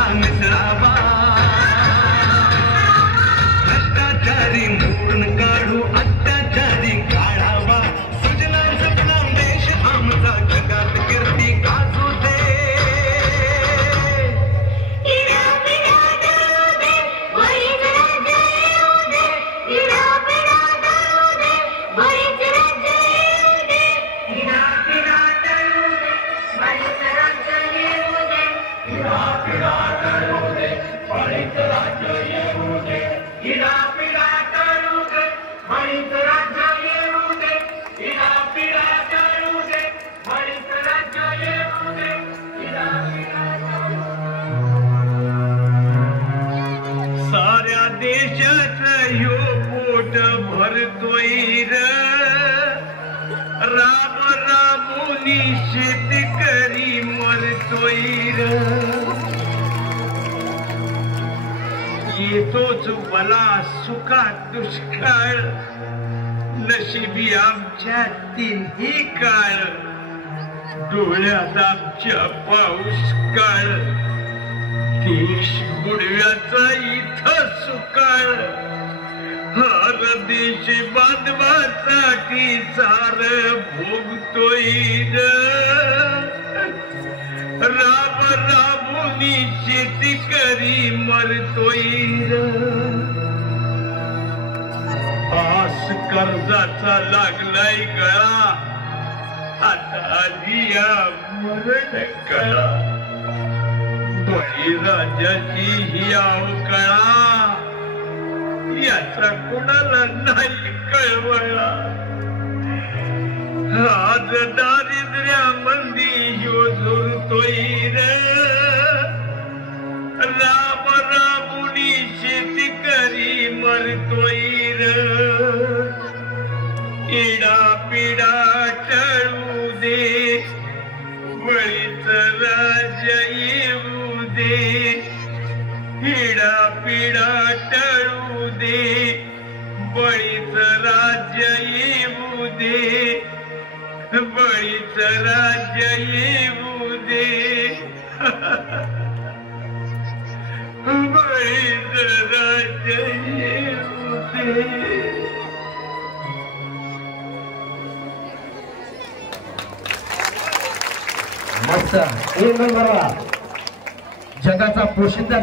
हा मिसळावा भ्रष्टाचारी मुटून काढू अत्याचारी काढावा सुजला सपना देश आमचा जगात कीर्ती गाजू दे साऱ्या देशाचं ह्यो पोट भरतोय र राम रामुनी शेतकरी मरतोय र येतोच बला सुखात दुष्काळ नशिबी आमच्या तिन्ही काळ डोळ्यात आमच्या पाऊस काळ देश बुडव्याचा इथं सुकाळ हर देश बांधवासाठी चार भोगतोय राम रामुनी शेतकरी मरतोय पास कर्जाचा लागलाय गळा आता आली या मरण कळा बळीराजाची ही अवकळा याचा कुणाला नाही कळवळा आज दारिद्र्यामंदी ह्यो झुरतोय राम रामुनी शेतकरी मरतोय इडा पिडा टळू दे बळीच राज्य येऊ दे हिडा पिडा टळू दे बळीच राज्य येऊ दे बळीच राज्य येऊ दे बळीच राज्य येऊ दे मस्त एक नंबर जगाचा पोशिंदा